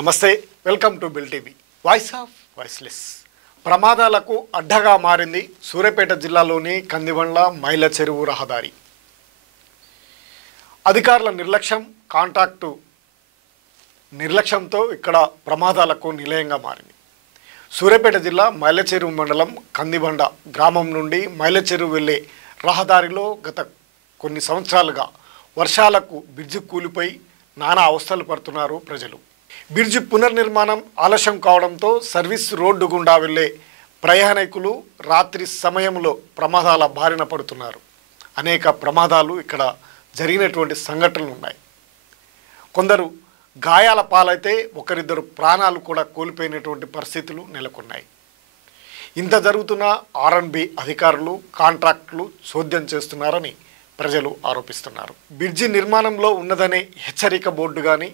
నమస్తే, welcome to bill TV. Voice of voiceless. ప్రమాదాలకు అడ్డగా మారింది సూర్యాపేట జిల్లాలోని కందిబండ్ల మైల చెరువు రహదారి. అధికారుల నిర్లక్ష్యంతో ఇక్కడ ప్రమాదాలకు నిలయంగా మారింది. సూర్యాపేట జిల్లా మైలచెరువు మండలం కందిబండ గ్రామం నుండి మైలచెరువు వెళ్లే రహదారిలో గత కొన్ని సంవత్సరాలుగా వర్షాలకు బ్రిడ్జి కూలిపోయి నానా అవస్థలు పడుతున్నారు ప్రజలు. బ్రిడ్జి పునర్నిర్మాణం ఆలస్యం కావడంతో సర్వీస్ రోడ్డు గుండా వెళ్లే ప్రయాణికులు రాత్రి సమయంలో ప్రమాదాల బారిన పడుతున్నారు. అనేక ప్రమాదాలు ఇక్కడ జరిగినటువంటి సంఘటనలు ఉన్నాయి. కొందరు గాయాల పాలైతే ఒకరిద్దరు ప్రాణాలు కూడా కోల్పోయినటువంటి పరిస్థితులు నెలకొన్నాయి. ఇంత జరుగుతున్న ఆర్ఎన్బి అధికారులు కాంట్రాక్టులు చోద్యం చేస్తున్నారని ప్రజలు ఆరోపిస్తున్నారు. బ్రిడ్జి నిర్మాణంలో ఉన్నదనే హెచ్చరిక బోర్డు కానీ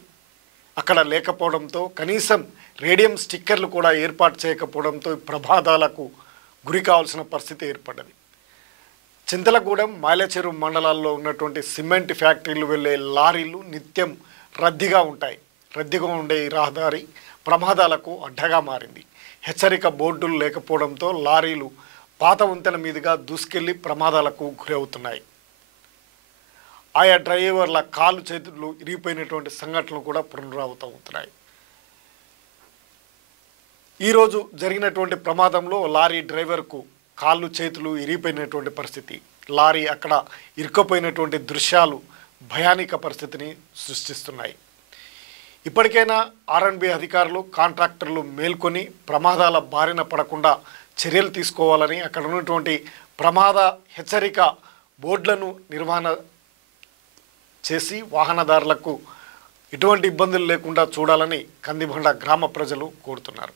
అక్కడ లేకపోవడంతో, కనీసం రేడియం స్టిక్కర్లు కూడా ఏర్పాటు చేయకపోవడంతో ప్రమాదాలకు గురి కావాల్సిన పరిస్థితి ఏర్పడ్డది. చింతలగూడెం మైలచెరువు మండలాల్లో ఉన్నటువంటి సిమెంట్ ఫ్యాక్టరీలు వెళ్ళే లారీలు నిత్యం రద్దీగా ఉండే ఈ రహదారి ప్రమాదాలకు అడ్డగా మారింది. హెచ్చరిక బోర్డులు లేకపోవడంతో లారీలు పాత వంతెన మీదుగా దూసుకెళ్లి ప్రమాదాలకు గురవుతున్నాయి. ఆయా డ్రైవర్ల కాళ్ళు చేతులు ఇరిగిపోయినటువంటి సంఘటనలు కూడా పునరావృతమవుతున్నాయి. ఈరోజు జరిగినటువంటి ప్రమాదంలో లారీ డ్రైవర్కు కాళ్ళు చేతులు ఇరిగిపోయినటువంటి పరిస్థితి, లారీ అక్కడ ఇరుక్కుపోయినటువంటి దృశ్యాలు భయానక పరిస్థితిని సృష్టిస్తున్నాయి. ఇప్పటికైనా ఆర్ఎన్బి అధికారులు కాంట్రాక్టర్లు మేల్కొని ప్రమాదాల బారిన పడకుండా చర్యలు తీసుకోవాలని, అక్కడ ఉన్నటువంటి ప్రమాద హెచ్చరిక బోర్డులను నిర్వహణ చేసి వాహనదారులకు ఎటువంటి ఇబ్బందులు లేకుండా చూడాలని కందిబండ గ్రామ ప్రజలు కోరుతున్నారు.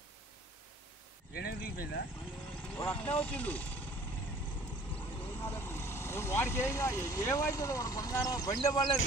వాడికి ఏమైతుంది బండి పడలేదు.